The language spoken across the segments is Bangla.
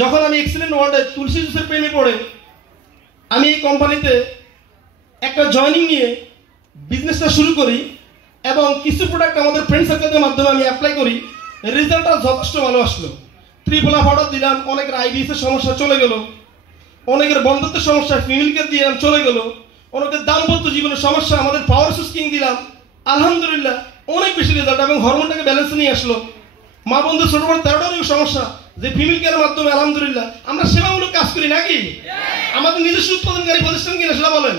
যখন আমি এক্সিলেন্ট ওয়ার্ল্ডে তুলসী জুসের প্রেমে পড়ে আমি এই কোম্পানিতে একটা জয়েনিং নিয়ে বিজনেসটা শুরু করি এবং কিছু প্রোডাক্ট আমাদের ফ্রেন্ড সার্কেলের মাধ্যমে আমি অ্যাপ্লাই করি। রেজাল্টটা যথেষ্ট ভালো আসলো। ত্রিপলা পাউডার দিলাম, অনেকের আইবিএসের সমস্যা চলে গেল, অনেকের বন্ধুত্বের সমস্যা ফিমেলকে দিলাম চলে গেল, অনেকের দাম্পত্য জীবনের সমস্যা আমাদের পাওয়ার সুস্কিং দিলাম, আলহামদুলিল্লাহ অনেক বেশি রেজাল্ট এবং হরমোনটাকে ব্যালেন্সে নিয়ে আসলো। মা বন্ধু ছোট বড় 13টারও সমস্যা যে ফিমেল কেয়ারের মাধ্যমে আলহামদুলিল্লাহ আমরা সেবামূলক কাজ করি নাকি? আমাদের নিজস্ব উৎপাদনকারী প্রতিষ্ঠান কিনা সেটা বলেন,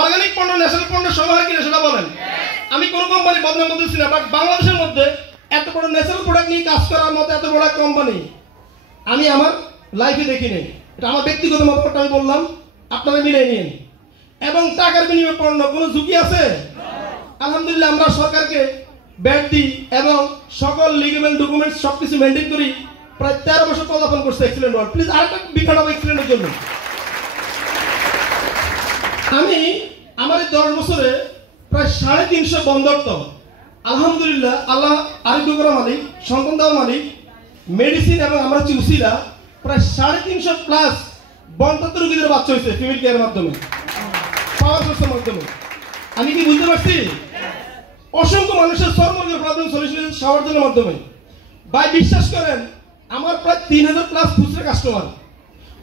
অর্গানিক পণ্য ন্যাচারাল পণ্য সমাহার কিনা সেটা বলেন। আমি কোনো কোম্পানি বদনাম করতেছি না, বাট বাংলাদেশের মধ্যে এত বড় ন্যাচারাল প্রোডাক্ট নিয়ে কাজ করার মতো এত বড় কোম্পানি আমি আমার লাইফে দেখি নেই। এটা আমার ব্যক্তিগত মতামত আমি বললাম, আপনারা মিলিয়ে নিন। এবং টাকার বিনিময়ে পণ্য কোনো ঝুঁকি আছে? আলহামদুলিল্লাহ আমরা সরকারকে ব্যাট দিই এবং সকল লিগেল ডকুমেন্টস সবকিছু মেনটেন করি। প্রায় 13 বছর পদার্পণ করছে এক্সিলেন্ট ওয়ার্ল্ড। প্লিজ আরেকটা বিখ্যাত হবে এক্সিলেন্টের জন্য। আমি আমার এই 10 বছরে প্রায় 350 বন্ধত্ব আলহামদুলিল্লাহ আল্লাহ আরোগ্য করা মালিক, সন্তান দেওয়া মালিক, মেডিসিন এবং আমরা চুষিরা প্রায় 350 প্লাস বন্ধত্ব রোগীদের বাচ্চা হয়েছে ফিমেল কেয়ারের মাধ্যমে, পাওয়ার সোর্সের মাধ্যমে। আমি কি বুঝতে পারছি? অসংখ্য মানুষের সর্বমূল্যের প্রবলেম সলিউশন সাহায্যের মাধ্যমে। ভাই বিশ্বাস করেন আমার প্রায় 3000 প্লাস খুচরা কাস্টমার,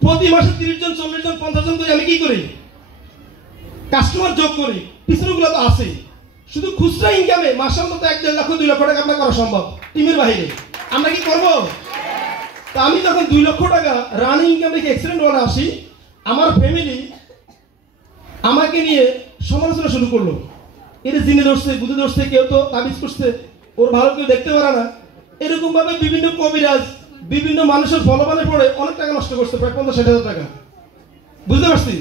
প্রতি মাসে 30 জন 40 জন 50 জন করে আমি কি করি কাস্টমার যোগ করি। পিছনেগুলো তো আছে, শুধু খুচরা ইনকামে মাসের মতো 1-1.5 লাখ 2 লক্ষ টাকা আপনার করা সম্ভব টিমের বাইরে। আমরা কি করব? তা আমি যখন 2 লক্ষ টাকা রানিং ইনকাম রেখে এক্সিলেন্ট ওয়ার্ল্ডে আসি, আমার ফ্যামিলি আমাকে নিয়ে সমালোচনা শুরু করলো। এর জিনে ধরছে, বুঝে ধরছে, কেউ তো তাবিজ করছে, ওর ভালো কেউ দেখতে পারে না। এরকম ভাবে বিভিন্ন কবিরাজ বিভিন্ন মানুষের ফলবানে পড়ে অনেক টাকা নষ্ট করছে, প্রায় 50-60 হাজার টাকা। বুঝতে পারছি?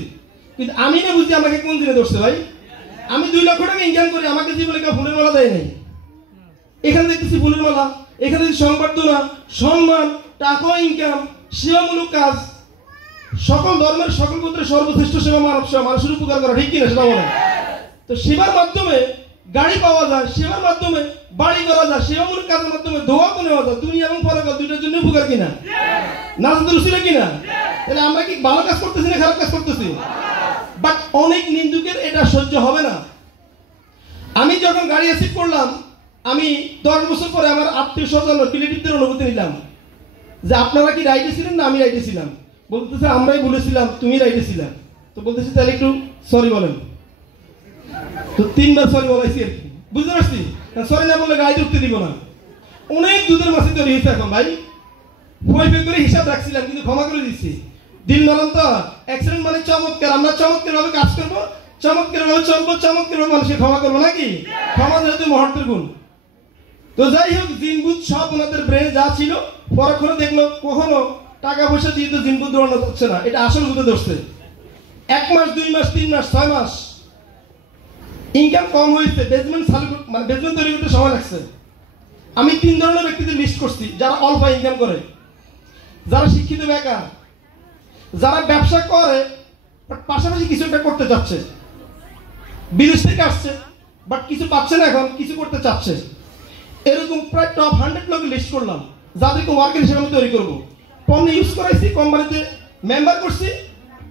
কিন্তু আমি না বুঝি আমাকে কোন দিনে ধরছে ভাই। আমি 2 লক্ষ টাকা ইনকাম করি, আমাকে জীবনে কেউ ফুলের মালা দেয় নাই। এখানে দেখতেছি ফুলের মালা, এখানে সংবর্ধনা, সম্মান, টাকা, ইনকাম, সেবামূলক কাজ, সকল ধর্মের সকল গোত্রের সর্বশ্রেষ্ঠ সেবা মানব সেবা, মানুষের উপকার করা, ঠিক কিনা সেটা বলেন? তো সেবার মাধ্যমে গাড়ি পাওয়া যায়, সেবার মাধ্যমে বাড়ি করা যায়, সেবামূলক কাজের মাধ্যমে দোয়া তো নেওয়া যায়, দুনিয়া এবং পরকাল দুইটার জন্য উপকার কিনা? নাজাতের উসিলা কিনা? তাহলে আমরা কি ভালো কাজ করতেছি না খারাপ কাজ করতেছি? বাট অনেক নিন্দুকের এটা সহ্য হবে না। আমি যখন গাড়ি অ্যাসিড করলাম, আমি 10 বছর পরে আমার আত্মীয় স্বজন রিলেটিভদের অনুভূতি নিলাম যে আপনারা কি রাইটে ছিলেন না আমি রাইটে ছিলাম? বলতেছে আমরাই বলেছিলাম তুমি রাইটে ছিলা। তো বলতেছি তাহলে একটু সরি বলেন। তো 3 বার সরি বলাইছি আর কি। বুঝতে পারছি? সরি না বললে গাড়ি উঠতে দিব না। অনেক দুধের মাছি তৈরি হয়েছে এখন ভাই। ভয় করে হিসাব রাখছিলাম কিন্তু ক্ষমা করে দিচ্ছি। দিল নরম তো। অ্যাক্সিডেন্ট মানে চমৎকার, আমরা চমৎকার ভাবে কাজ করবো, চমৎকার ভাবে চলবো, চমৎকার ভাবে মানুষকে ক্ষমা করবো নাকি? ক্ষমা যেহেতু মহত্বের গুণ। তো যাই হোক জিনবুদ সব ওনাদের ব্রেনে যা ছিল পরক্ষণে দেখলো কখনো টাকা পয়সা দিয়ে তো জিনবুদ দৌড়ানো হচ্ছে না, এটা আসল বুধে ধরছে। 1 মাস 2 মাস 3 মাস 6 মাস ইনকাম কম হয়েছে, বেসমেন্ট মানে বেসমেন্ট তৈরি করতে সময় লাগছে। আমি 3 ধরনের ব্যক্তিদের লিস্ট করছি যারা অল্প ইনকাম করে, যারা শিক্ষিত বেকার, যারা ব্যবসা করে পাশাপাশি কিছু একটা করতে চাচ্ছে, বিদেশ থেকে আসছে বাট কিছু পাচ্ছে না, এখন কিছু করতে চাচ্ছে। এরকম প্রায় টপ 100 লোক লিস্ট করলাম যাদেরকে ওয়ার্কার হিসেবে আমি তৈরি করবো। পণ্য ইউজ করাইছি, কোম্পানিতে মেম্বার করছি,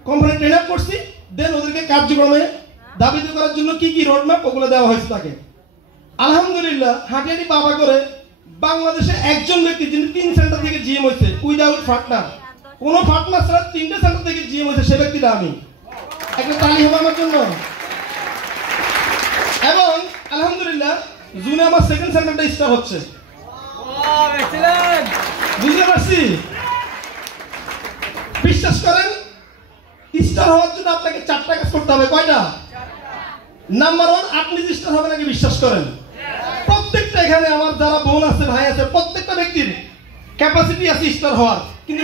কোম্পানি ট্রেন আপ করছি, দেন ওদেরকে কার্যক্রমে দাবিত করার জন্য কি কি রোডম্যাপ ওগুলো দেওয়া হয়েছে তাকে। আলহামদুলিল্লাহ হাঁটিহাঁটি বাবা করে বাংলাদেশে একজন ব্যক্তি যিনি 3 সেন্টার থেকে জিএম হয়েছে উইদাউট পার্টনার, কোনো পার্টনার ছাড়া 3টে সেন্টার থেকে জিএম হয়েছে, সে ব্যক্তিটা আমি। একটা তালি হবে আমার জন্য। এবং আলহামদুলিল্লাহ জুনে আমার সেকেন্ড সেন্টারটা স্টার্ট হচ্ছে। বুঝতে পারছি? বিশ্বাস করেন স্টার হওয়ার জন্য আপনাকে 4টা কাজ করতে হবে। কয়টা? নাম্বার 1 আপনি স্টার হবে নাকি বিশ্বাস করেন? প্রত্যেকটা এখানে আমার যারা বোন আছে ভাই আছে প্রত্যেকটা ব্যক্তির ক্যাপাসিটি আছে স্টার হওয়ার, কিন্তু